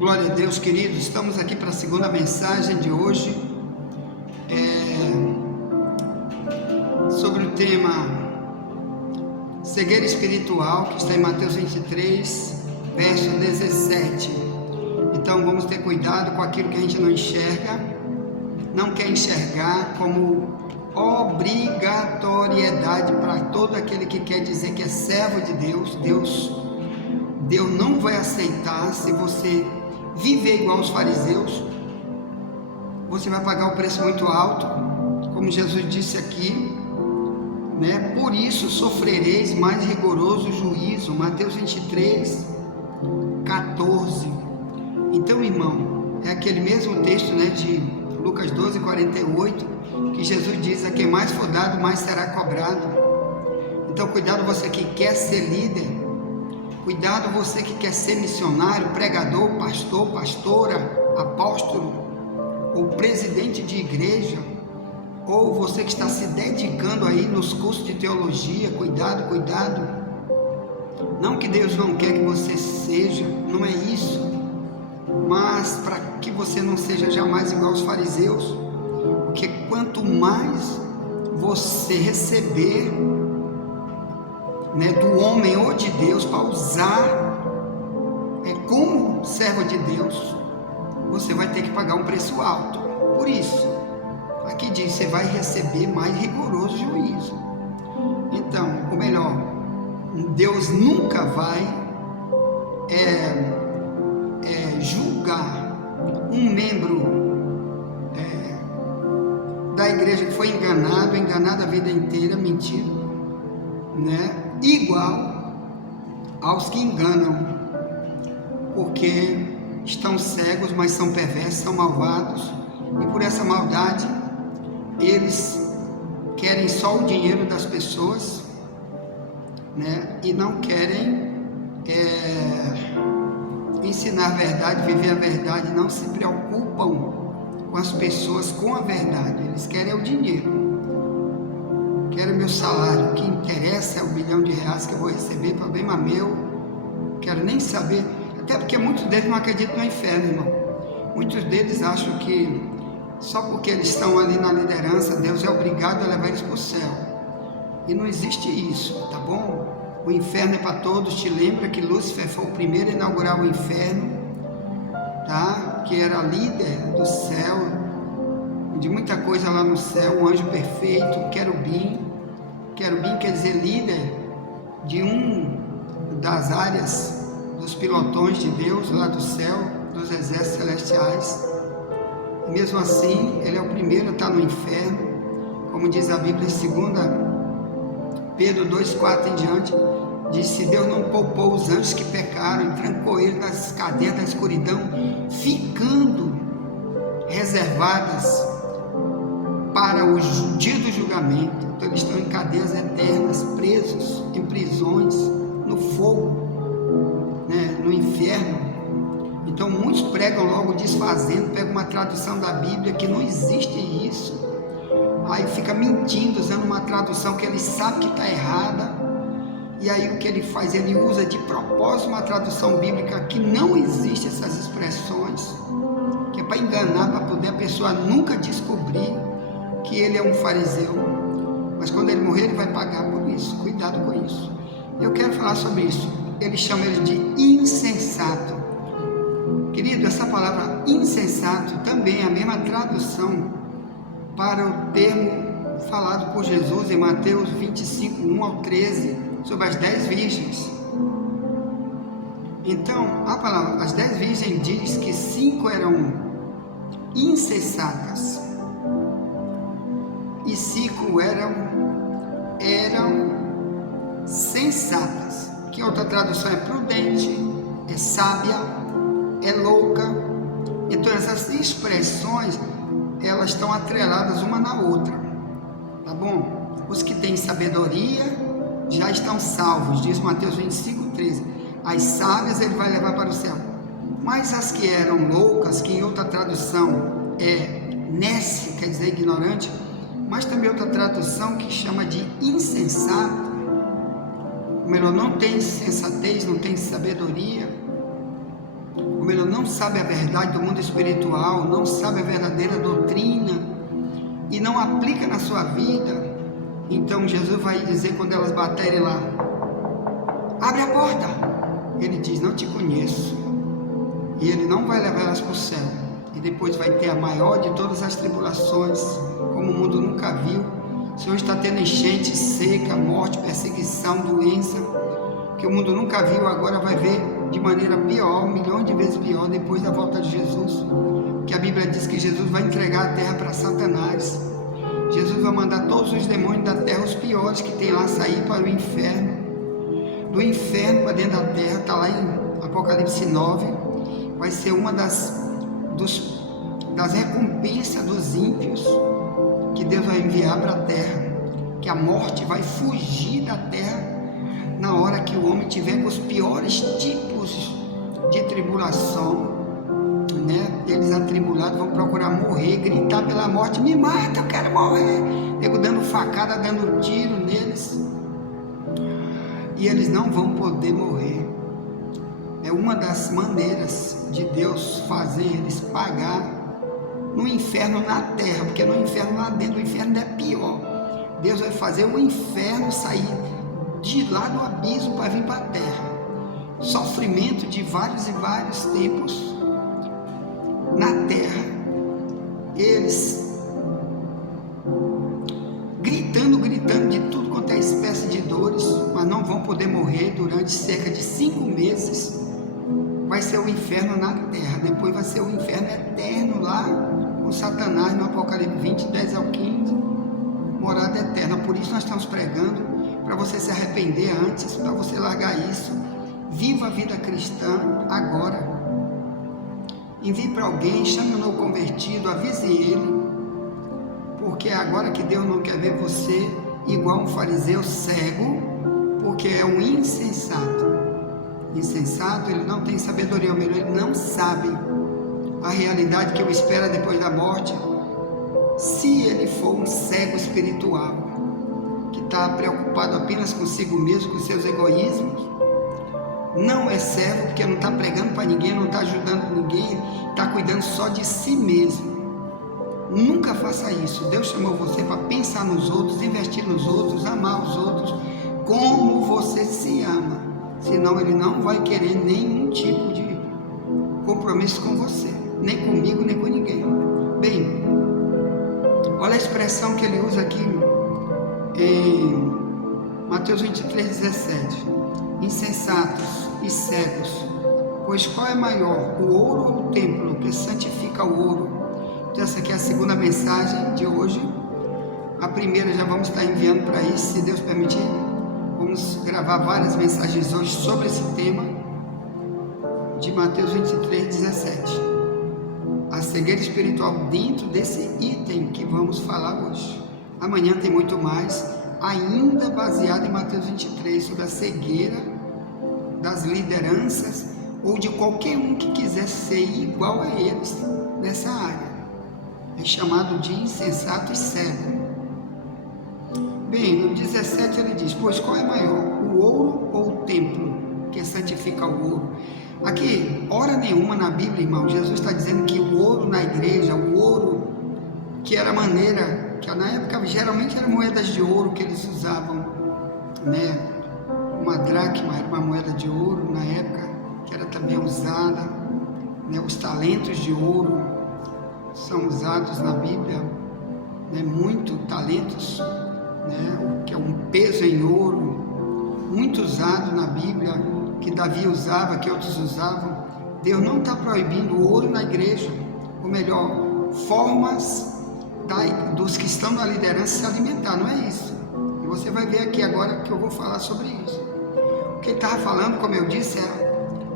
Glória a Deus, queridos. Estamos aqui para a segunda mensagem de hoje, sobre o tema cegueira espiritual, que está em Mateus 23, verso 17. Então vamos ter cuidado com aquilo que a gente não enxerga, não quer enxergar como obrigatoriedade para todo aquele que quer dizer que é servo de Deus. Deus não vai aceitar. Se você viver igual aos fariseus, você vai pagar um preço muito alto, como Jesus disse aqui, né? Por isso sofrereis mais rigoroso juízo. Mateus 23, 14. Então, irmão, é aquele mesmo texto, né, de Lucas 12, 48, que Jesus diz: a quem mais for dado, mais será cobrado. Então, cuidado você que quer ser líder, cuidado você que quer ser missionário, pregador, pastor, pastora, apóstolo, ou presidente de igreja, ou você que está se dedicando aí nos cursos de teologia. Cuidado, cuidado. Não que Deus não quer que você seja, não é isso, mas para que você não seja jamais igual aos fariseus, porque quanto mais você receber, né, do homem ou de Deus para usar como servo de Deus, você vai ter que pagar um preço alto. Por isso, aqui diz: você vai receber mais rigoroso juízo. Então, ou melhor, Deus nunca vai julgar um membro da igreja que foi enganado a vida inteira, mentido, né, igual aos que enganam, porque estão cegos, mas são perversos, são malvados, e por essa maldade eles querem só o dinheiro das pessoas, né, e não querem ensinar a verdade, viver a verdade, não se preocupam com as pessoas, com a verdade. Eles querem o dinheiro, quero meu salário, o que interessa é R$1 bilhão que eu vou receber, problema meu, quero nem saber. Até porque muitos deles não acreditam no inferno, irmão. Muitos deles acham que só porque eles estão ali na liderança, Deus é obrigado a levar eles para o céu, e não existe isso, tá bom? O inferno é para todos. Te lembra que Lúcifer foi o primeiro a inaugurar o inferno, tá? Que era líder do céu, de muita coisa lá no céu, o anjo perfeito, querubim quer dizer líder de das áreas dos pilotões de Deus lá do céu, dos exércitos celestiais. E mesmo assim, ele é o primeiro a estar no inferno, como diz a Bíblia em 2 Pedro 2,4 em diante, diz: se Deus não poupou os anjos que pecaram e trancou eles nas cadeias da escuridão, ficando reservadas para o dia do julgamento. Então eles estão em cadeias eternas, presos em prisões, no fogo, né, no inferno. Então muitos pregam logo desfazendo, pegam uma tradução da Bíblia que não existe isso, aí fica mentindo, usando uma tradução que ele sabe que está errada, e aí o que ele faz? Ele usa de propósito uma tradução bíblica que não existe essas expressões, que é para enganar, para poder a pessoa nunca descobrir que ele é um fariseu, mas quando ele morrer ele vai pagar por isso. Cuidado com isso. Eu quero falar sobre isso. Ele chama ele de insensato. Querido, essa palavra insensato também é a mesma tradução para o termo falado por Jesus em Mateus 25, 1 ao 13, sobre as 10 virgens. Então, a palavra, as 10 virgens, diz que 5 eram insensatas e 5 eram sensatas, que outra tradução é prudente, é sábia, é louca. Então essas expressões, elas estão atreladas uma na outra, tá bom? Os que têm sabedoria já estão salvos, diz Mateus 25, 13. As sábias ele vai levar para o céu. Mas as que eram loucas, que em outra tradução é nesse, quer dizer ignorante, mas também outra tradução que chama de insensato, ou melhor, não tem sensatez, não tem sabedoria, ou melhor, não sabe a verdade do mundo espiritual, não sabe a verdadeira doutrina e não aplica na sua vida, então Jesus vai dizer quando elas baterem lá, abre a porta. Ele diz, não te conheço. E ele não vai levar elas para o céu. E depois vai ter a maior de todas as tribulações, como o mundo nunca viu. O Senhor está tendo enchente, seca, morte, perseguição, doença, que o mundo nunca viu, agora vai ver de maneira pior, milhões de vezes pior, depois da volta de Jesus. Que a Bíblia diz que Jesus vai entregar a terra para Satanás. Jesus vai mandar todos os demônios da terra, os piores que tem lá, sair para o inferno. Do inferno para dentro da terra, está lá em Apocalipse 9, vai ser uma das recompensas dos ímpios que Deus vai enviar para a terra, que a morte vai fugir da terra na hora que o homem tiver com os piores tipos de tribulação, né? Eles atribulados vão procurar morrer, gritar pela morte, me mata, eu quero morrer, nego dando facada, dando tiro neles, e eles não vão poder morrer. É uma das maneiras de Deus fazer eles pagar no inferno na terra, porque no inferno lá dentro, o inferno é pior. Deus vai fazer o inferno sair de lá do abismo para vir para a terra. Sofrimento de vários e vários tempos na terra. Eles gritando de tudo quanto é espécie de dores, mas não vão poder morrer durante cerca de 5 meses. Vai ser o inferno na terra, depois vai ser o inferno eterno lá com Satanás no Apocalipse 20, 10 ao 15, morada eterna. Por isso nós estamos pregando, para você se arrepender antes, para você largar isso. Viva a vida cristã agora. Envie para alguém, chame um novo convertido, avise ele, porque é agora que Deus não quer ver você igual um fariseu cego, porque é um insensato. Insensato, ele não tem sabedoria, ou melhor, ele não sabe a realidade que o espera depois da morte. Se ele for um cego espiritual, que está preocupado apenas consigo mesmo, com seus egoísmos, não é servo, porque não está pregando para ninguém, não está ajudando ninguém, está cuidando só de si mesmo. Nunca faça isso. Deus chamou você para pensar nos outros, investir nos outros, amar os outros, como você se ama. Senão ele não vai querer nenhum tipo de compromisso com você, nem comigo, nem com ninguém. Bem, olha a expressão que ele usa aqui em Mateus 23, 17. Insensatos e cegos, pois qual é maior, o ouro ou o templo que santifica o ouro? Então essa aqui é a segunda mensagem de hoje. A primeira já vamos estar enviando para isso, se Deus permitir. Vamos gravar várias mensagens hoje sobre esse tema de Mateus 23, 17. A cegueira espiritual dentro desse item que vamos falar hoje. Amanhã tem muito mais, ainda baseado em Mateus 23, sobre a cegueira das lideranças ou de qualquer um que quiser ser igual a eles nessa área. É chamado de insensato e cego. Bem, no 17 ele diz, pois qual é maior, o ouro ou o templo que santifica o ouro? Aqui, hora nenhuma na Bíblia, irmão, Jesus está dizendo que o ouro na igreja, o ouro que era maneira, que na época geralmente eram moedas de ouro que eles usavam, né? Uma dracma era uma moeda de ouro na época, que era também usada, né? Os talentos de ouro são usados na Bíblia, né? Muito talentos, né, que é um peso em ouro, muito usado na Bíblia, que Davi usava, que outros usavam. Deus não está proibindo o ouro na igreja, ou melhor, formas dos que estão na liderança se alimentar, não é isso. E você vai ver aqui agora que eu vou falar sobre isso. O que ele estava falando, como eu disse,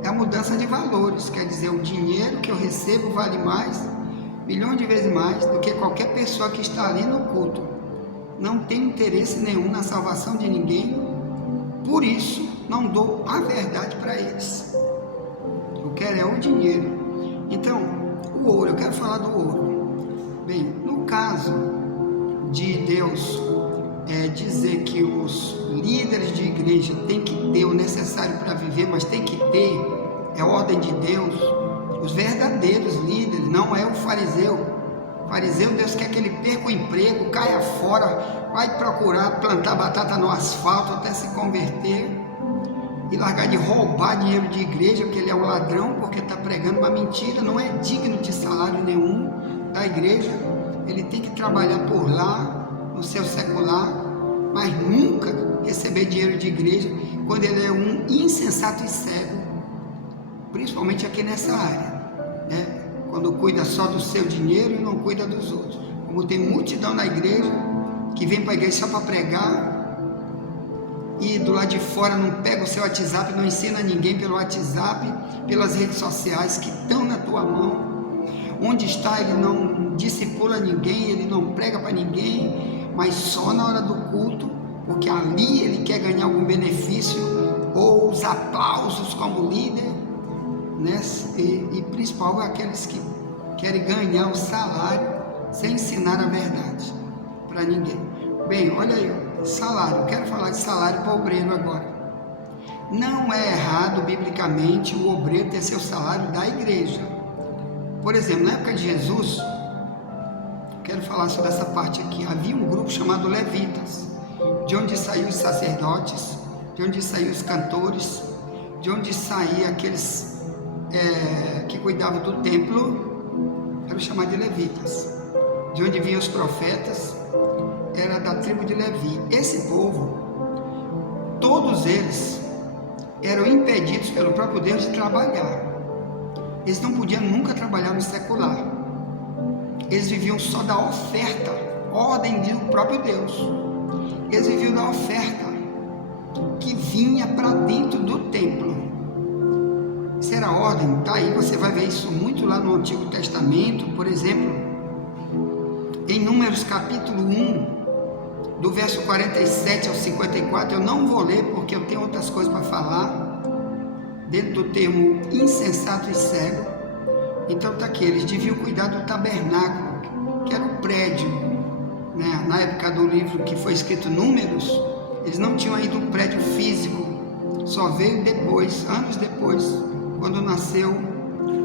é a mudança de valores, quer dizer, o dinheiro que eu recebo vale mais, milhões de vezes mais, do que qualquer pessoa que está ali no culto. Não tenho interesse nenhum na salvação de ninguém, por isso não dou a verdade para eles. Eu quero é o dinheiro. Então, o ouro, eu quero falar do ouro. Bem, no caso de Deus dizer que os líderes de igreja têm que ter o necessário para viver, mas tem que ter, é ordem de Deus. Os verdadeiros líderes, não é o fariseu. O fariseu, Deus quer que ele perca o emprego, caia fora, vai procurar plantar batata no asfalto até se converter e largar de roubar dinheiro de igreja, porque ele é um ladrão, porque está pregando uma mentira, não é digno de salário nenhum da igreja. Ele tem que trabalhar por lá, no seu secular, mas nunca receber dinheiro de igreja, quando ele é um insensato e cego, principalmente aqui nessa área, né? Quando cuida só do seu dinheiro e não cuida dos outros. Como tem multidão na igreja, que vem para a igreja só para pregar, e do lado de fora não pega o seu WhatsApp, não ensina ninguém pelo WhatsApp, pelas redes sociais que estão na tua mão. Onde está, ele não discipula ninguém, ele não prega para ninguém, mas só na hora do culto, porque ali ele quer ganhar algum benefício, ou os aplausos como líder, né? E principal é aqueles que querem ganhar o salário sem ensinar a verdade para ninguém. Bem, olha aí, salário, quero falar de salário para o obreiro agora. Não é errado biblicamente o obreiro ter seu salário da igreja. Por exemplo, na época de Jesus, quero falar sobre essa parte aqui, havia um grupo chamado levitas, de onde saíam os sacerdotes, de onde saíam os cantores, de onde saíam aqueles que cuidavam do templo, eram chamados de levitas, de onde vinham os profetas, era da tribo de Levi. Esse povo, todos eles eram impedidos pelo próprio Deus de trabalhar. Eles não podiam nunca trabalhar no secular. Eles viviam só da oferta, ordem do próprio Deus. Eles viviam da oferta que vinha para dentro do templo. Isso era a ordem, tá aí, você vai ver isso muito lá no Antigo Testamento, por exemplo, em Números capítulo 1, do verso 47 ao 54, eu não vou ler porque eu tenho outras coisas para falar, dentro do termo insensato e cego. Então está aqui, eles deviam cuidar do tabernáculo, que era o prédio, né? Na época do livro que foi escrito Números, eles não tinham ainda um prédio físico, só veio depois, anos depois, quando nasceu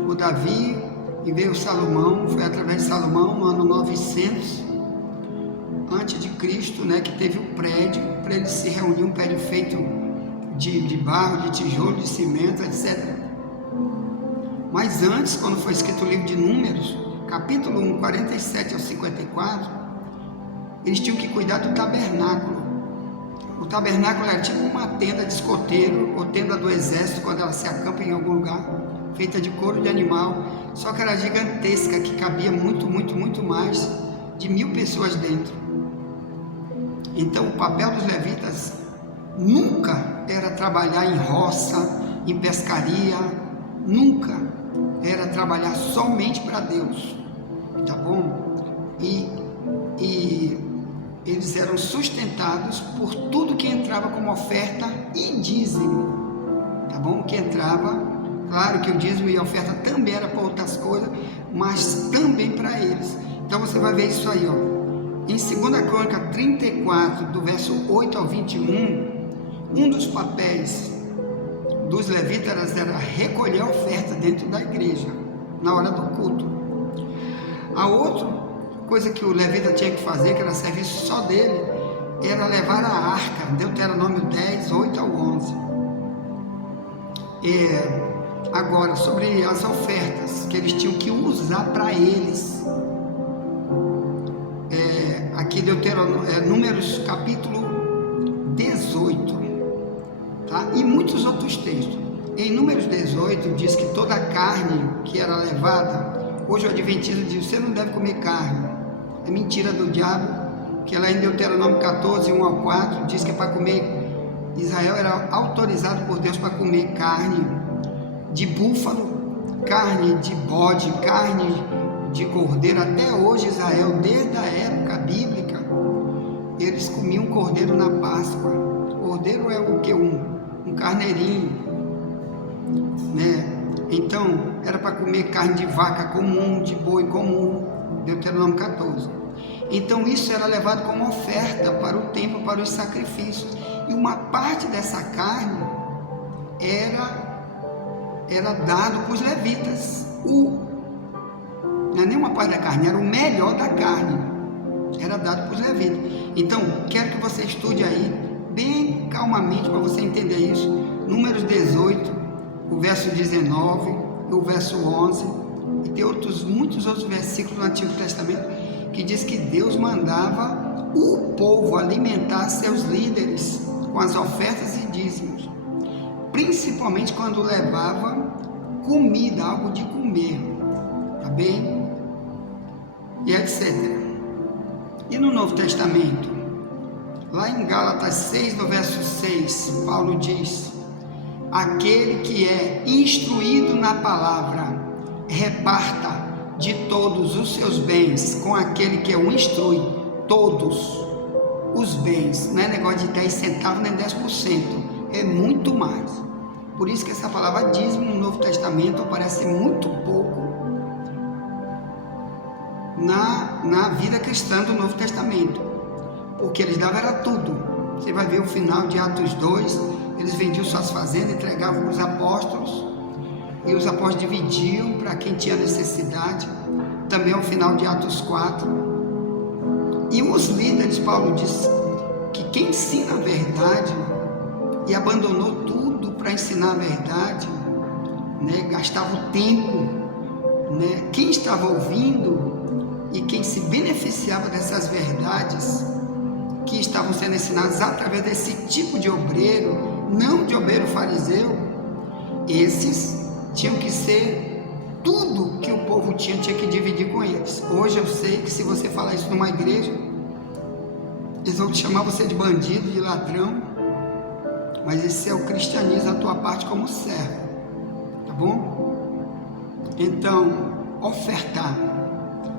o Davi e veio o Salomão. Foi através de Salomão, no ano 900 antes de Cristo, né, que teve o prédio, para eles se reunir, um prédio feito de barro, de tijolo, de cimento, etc. Mas antes, quando foi escrito o livro de Números, capítulo 1, 47 ao 54, eles tinham que cuidar do tabernáculo. O tabernáculo era tipo uma tenda de escoteiro, ou tenda do exército, quando ela se acampa em algum lugar, feita de couro de animal, só que era gigantesca, que cabia muito mais de 1000 pessoas dentro. Então o papel dos levitas nunca era trabalhar em roça, em pescaria, nunca era trabalhar somente para Deus, tá bom? E eles eram sustentados por tudo que entrava como oferta e dízimo, tá bom? Que entrava, claro que o dízimo e a oferta também era para outras coisas, mas também para eles. Então você vai ver isso aí, ó. Em 2 Crônica 34, do verso 8 ao 21, um dos papéis dos levitas era recolher a oferta dentro da igreja, na hora do culto. A outra coisa que o levita tinha que fazer, que era serviço só dele, era levar a arca, Deuteronômio 10, 8 ao 11. Agora, sobre as ofertas que eles tinham que usar para eles, aqui Números capítulo 18, tá? E muitos outros textos. Em Números 18 diz que toda a carne que era levada, hoje o adventismo diz, você não deve comer carne. É mentira do diabo, que lá em Deuteronômio 14, 1 ao 4, diz que é para comer, Israel era autorizado por Deus para comer carne de búfalo, carne de bode, carne de cordeiro. Até hoje Israel, desde a época bíblica, eles comiam cordeiro na Páscoa. Cordeiro é o que? Um carneirinho, né? Então era para comer carne de vaca comum, de boi comum, Deuteronômio 14. Então isso era levado como oferta para o templo, para os sacrifícios, e uma parte dessa carne era era dado para os levitas. Não é nenhuma parte da carne, era o melhor da carne. Era dado para os levitas. Então, quero que você estude aí, bem calmamente, para você entender isso. Números 18, o verso 19, o verso 11, e tem muitos outros versículos no Antigo Testamento, que diz que Deus mandava o povo alimentar seus líderes com as ofertas e dízimos, principalmente quando levava comida, algo de comer, tá bem? E etc. E no Novo Testamento, lá em Gálatas 6, no verso 6, Paulo diz: aquele que é instruído na palavra, reparta de todos os seus bens com aquele que o instrui, todos os bens. Não é negócio de 10 centavos nem 10%, é muito mais. Por isso que essa palavra dízimo no Novo Testamento aparece muito pouco na vida cristã do Novo Testamento, porque eles davam era tudo. Você vai ver o final de Atos 2, eles vendiam suas fazendas, entregavam para os apóstolos, e os apóstolos dividiam para quem tinha necessidade. Também ao final de Atos 4. E os líderes, Paulo diz que quem ensina a verdade e abandonou tudo para ensinar a verdade, né, gastava o tempo, né, quem estava ouvindo e quem se beneficiava dessas verdades que estavam sendo ensinadas através desse tipo de obreiro, não de obreiro fariseu, esses tinham que ser tudo que o povo tinha que dividir com eles. Hoje eu sei que se você falar isso numa igreja, eles vão chamar você de bandido, de ladrão, mas esse é o cristianismo, a tua parte como servo, tá bom? Então, ofertar.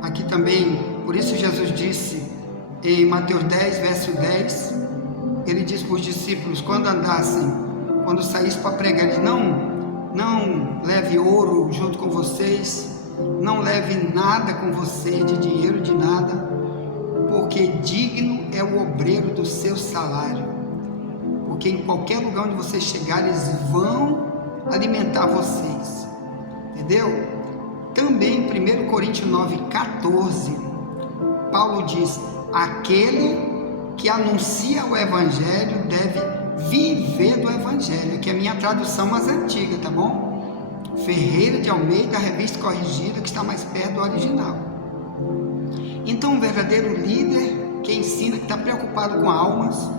Aqui também, por isso Jesus disse em Mateus 10, verso 10, ele disse para os discípulos, quando saíssem para pregar, eles não leve ouro junto com vocês, não leve nada com vocês, de dinheiro, de nada, porque digno é o obreiro do seu salário, porque em qualquer lugar onde vocês chegarem, eles vão alimentar vocês, entendeu? Também em 1 Coríntios 9, 14, Paulo diz: aquele que anuncia o Evangelho deve viver do Evangelho, que é a minha tradução mais antiga, tá bom? Ferreira de Almeida, revista corrigida, que está mais perto do original. Então, um verdadeiro líder que ensina, que está preocupado com almas,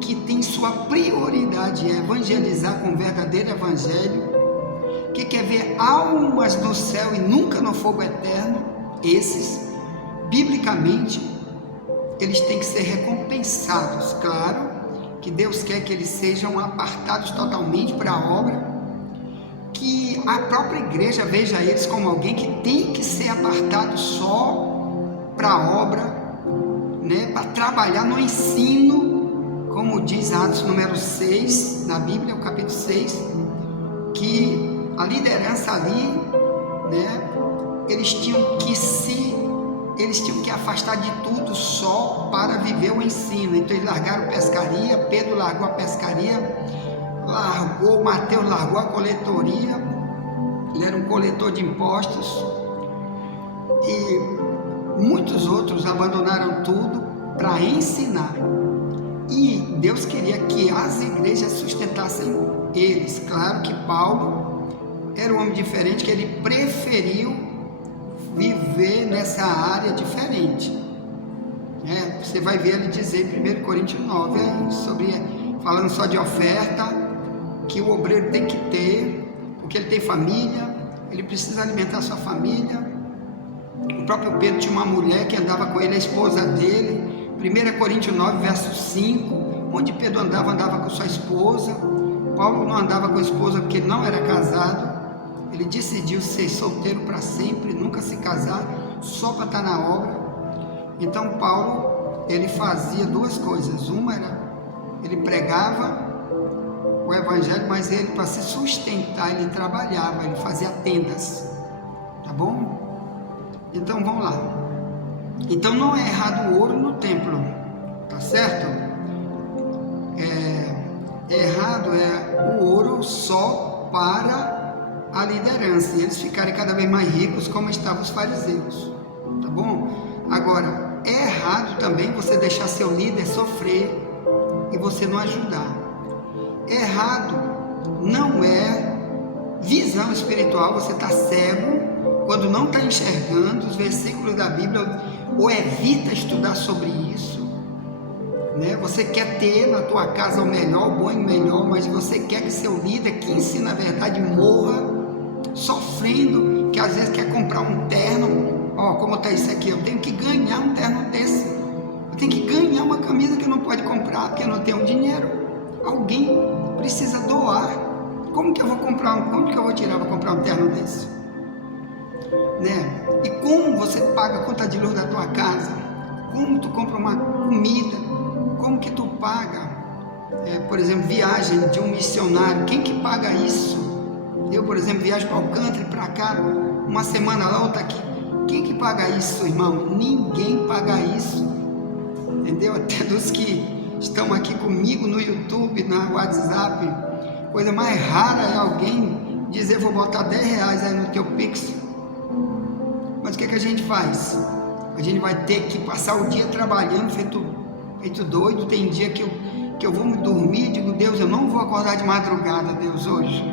que tem sua prioridade é evangelizar com o verdadeiro Evangelho, que quer ver almas no céu e nunca no fogo eterno, esses, biblicamente, eles têm que ser recompensados. Claro que Deus quer que eles sejam apartados totalmente para a obra, que a própria igreja veja eles como alguém que tem que ser apartado só para a obra, né, para trabalhar no ensino, como diz Atos número 6, na Bíblia, o capítulo 6, que a liderança ali, né, eles tinham que afastar de tudo só para viver o ensino. Então eles largaram pescaria, Pedro largou a pescaria, Mateus largou a coletoria, ele era um coletor de impostos, e muitos outros abandonaram tudo para ensinar. E Deus queria que as igrejas sustentassem eles. Claro que Paulo era um homem diferente, que ele preferiu viver nessa área diferente. Você vai ver ele dizer em 1 Coríntios 9, falando só de oferta, que o obreiro tem que ter, porque ele tem família, ele precisa alimentar sua família. O próprio Pedro tinha uma mulher que andava com ele, a esposa dele. 1 Coríntios 9, verso 5, onde Pedro andava com sua esposa. Paulo não andava com a esposa porque ele não era casado. Ele decidiu ser solteiro para sempre, nunca se casar, só para estar na obra. Então Paulo, ele fazia duas coisas. Uma era, ele pregava o Evangelho, mas ele, para se sustentar, ele trabalhava, ele fazia tendas, tá bom? Então vamos lá. Então não é errado o ouro no templo, tá certo? Errado é o ouro só para a liderança e eles ficarem cada vez mais ricos, como estavam os fariseus, tá bom? Agora, é errado também você deixar seu líder sofrer e você não ajudar. Errado não é visão espiritual, você está cego quando não está enxergando os versículos da Bíblia ou evita estudar sobre isso, né? Você quer ter na tua casa o melhor, o bom e o melhor, mas você quer que seu líder, que ensina a verdade, morra sofrendo, que às vezes quer comprar um terno. Ó, como está isso aqui, eu tenho que ganhar um terno desse, eu tenho que ganhar uma camisa que não pode comprar porque eu não tenho dinheiro. Alguém precisa doar. Como que eu vou comprar, como que eu vou tirar para comprar um terno desse, né? E como você paga a conta de luz da tua casa? Como tu compra uma comida? Como que tu paga, por exemplo, viagem de um missionário? Quem que paga isso? Eu, por exemplo, viajo para Alcântara, para cá, uma semana lá, outra aqui. Quem que paga isso, irmão? Ninguém paga isso, entendeu? Até dos que estão aqui comigo no YouTube, na WhatsApp, coisa mais rara é alguém dizer: vou botar 10 reais aí no teu Pix. Mas o que a gente faz? A gente vai ter que passar o dia trabalhando, feito doido. Tem dia que eu vou me dormir e digo: Deus, eu não vou acordar de madrugada, Deus, hoje.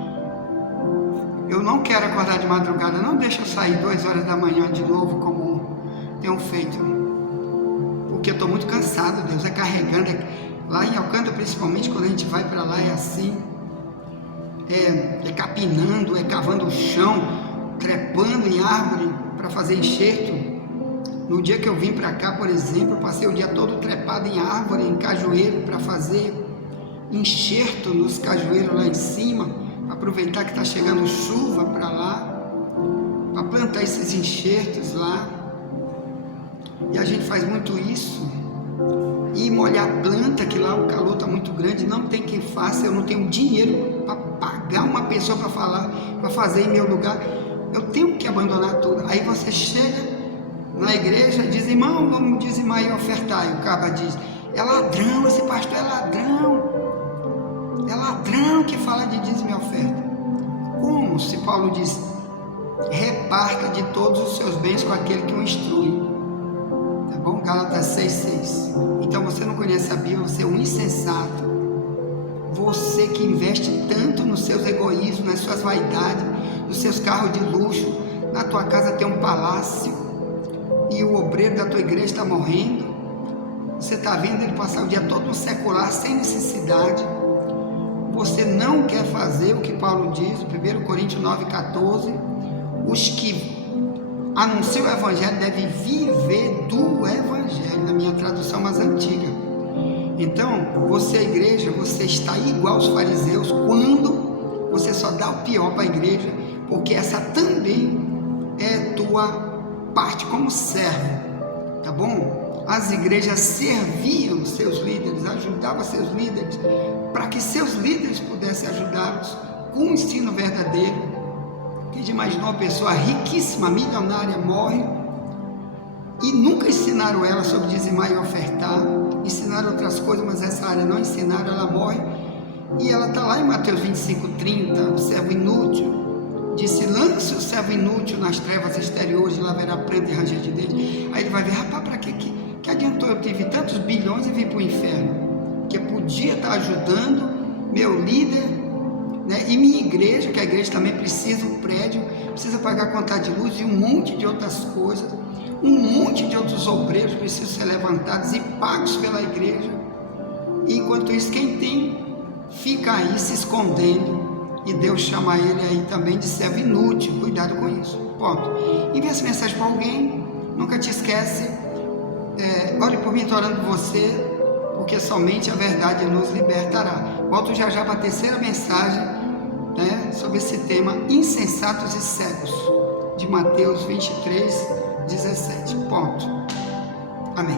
Eu não quero acordar de madrugada, não deixa eu sair 2 horas da manhã de novo, como tenho feito. Porque eu estou muito cansado, Deus, é carregando. Lá em Alcântara, principalmente, quando a gente vai para lá, é assim. É capinando, é cavando o chão, trepando em árvore para fazer enxerto. No dia que eu vim para cá, por exemplo, eu passei o dia todo trepado em árvore, em cajueiro, para fazer enxerto nos cajueiros lá em cima, aproveitar que está chegando chuva para lá, para plantar esses enxertos lá. E a gente faz muito isso. E molhar a planta, que lá o calor está muito grande, não tem quem faça. Eu não tenho dinheiro para pagar uma pessoa para fazer em meu lugar. Eu tenho que abandonar tudo. Aí você chega na igreja e diz: irmão, vamos dizimar e ofertar. E o cara diz: é ladrão, esse pastor é ladrão. É ladrão que fala de dízimo e oferta. Como se Paulo diz: reparta de todos os seus bens com aquele que o instrui. Tá bom? Gálatas 6,6. Então você não conhece a Bíblia, você é um insensato. Você que investe tanto nos seus egoísmos, nas suas vaidades, nos seus carros de luxo. Na tua casa tem um palácio e o obreiro da tua igreja está morrendo. Você está vendo ele passar o dia todo no secular sem necessidade. Você não quer fazer o que Paulo diz, 1 Coríntios 9,14. Os que anunciam o Evangelho devem viver do Evangelho, na minha tradução mais antiga. Então, você, igreja, você está igual aos fariseus quando você só dá o pior para a igreja, porque essa também é tua parte como servo, tá bom? As igrejas serviam seus líderes, ajudavam seus líderes, para que seus líderes pudessem ajudá-los com o ensino verdadeiro. Que já imaginou uma pessoa riquíssima, milionária, morre e nunca ensinaram ela sobre dizimar e ofertar, ensinaram outras coisas, mas essa área não ensinaram, ela morre. E ela está lá em Mateus 25:30, o servo inútil. Disse: lance o servo inútil nas trevas exteriores, lá haverá pranto e ranger de dentes. Aí ele vai ver: rapaz, para que adiantou? Eu tive tantos bilhões e vim para o inferno, que eu podia estar ajudando meu líder, né? E minha igreja, que a igreja também precisa um prédio, precisa pagar a conta de luz e um monte de outras coisas. Um monte de outros obreiros precisam ser levantados e pagos pela igreja. E enquanto isso, quem tem fica aí se escondendo. E Deus chama ele aí também de servo inútil. Cuidado com isso. Ponto. Envia essa mensagem para alguém. Nunca te esquece. Ore por mim, estou orando por você, porque somente a verdade nos libertará. Volto já para a terceira mensagem, né, sobre esse tema: insensatos e cegos, de Mateus 23:17. Ponto. Amém.